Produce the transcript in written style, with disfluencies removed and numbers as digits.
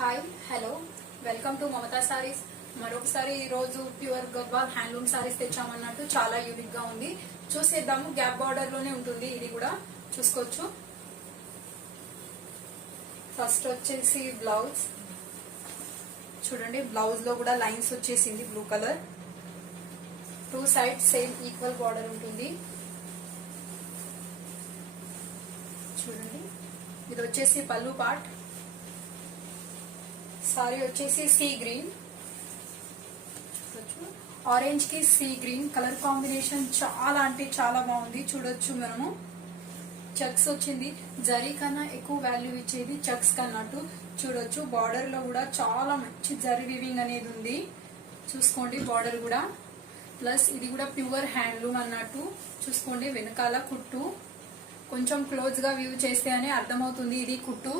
Hi hello welcome to Mamata saris. మరొకసారి ఈ రోజు ప్యూర్ గద్వాల్ హ్యాండ్లూమ్ సారీస్ తెచ్చామన్నట్టు చాలా యూనిక్ గా ఉంది. చూసేద్దాము. గ్యాప్ బార్డర్ లోనే ఉంటుంది. ఇది కూడా చూసుకోవచ్చు. ఫస్ట్ వచ్చేసి బ్లౌజ్ చూడండి. బ్లౌజ్ లో కూడా లైన్స్ వచ్చేసింది blue colour. Two side same equal border ఉంటుంది. చూడండి, ఇది వచ్చేసి పళ్ళు పార్ట్. సారీ వచ్చేసి సీ గ్రీన్, ఆరెంజ్ కి సీ గ్రీన్ కలర్ కాంబినేషన్ చాలా అంటే చాలా బాగుంది. చూడొచ్చు మనము. చెక్స్ వచ్చింది. జరీ కన్నా ఎక్కువ వాల్యూ ఇచ్చేది చెక్స్ కన్నట్టు చూడొచ్చు. బార్డర్ లో కూడా చాలా మంచి జరీ వీవింగ్ అనేది ఉంది. చూసుకోండి బార్డర్ కూడా. ప్లస్ ఇది కూడా ప్యూర్ హ్యాండ్లూమ్ అన్నట్టు చూసుకోండి. వెనకాల కుట్టు కొంచెం క్లోజ్ గా వ్యూ చేస్తే అని అర్థమవుతుంది. ఇది కుట్టు